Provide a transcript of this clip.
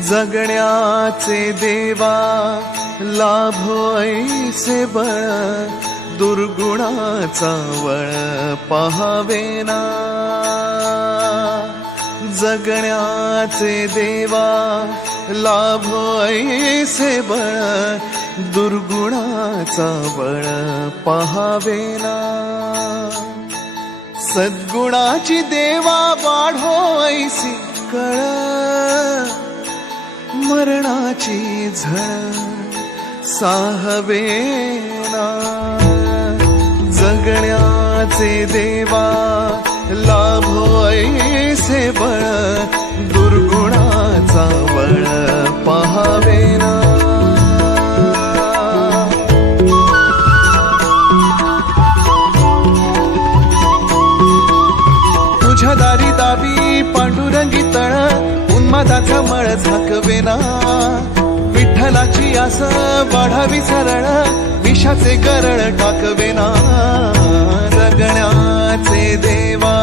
जगण्याचे देवा लाभो ऐसे बळ, दुर्गुणाचा वळ पहावेना। जगण्याचे देवा लाभो ऐसे बळ, दुर्गुणाचा बळ पहावेना। सद्गुणाची देवा वाढो ऐसी कळ, मरणाची झळ साहवेना। जगण्याचे देवा लाभो ऐसे बळ, दुर्गुणाचा बळ पहावेना। तुझ्या दारी दावी पांडुरंगी तळ, उन्मादाचा मळ झाकवेना। विठ्ठलाची आस वाढावी सरळ, विषाचे गरळ टाकवेना। जगण्याचे देवा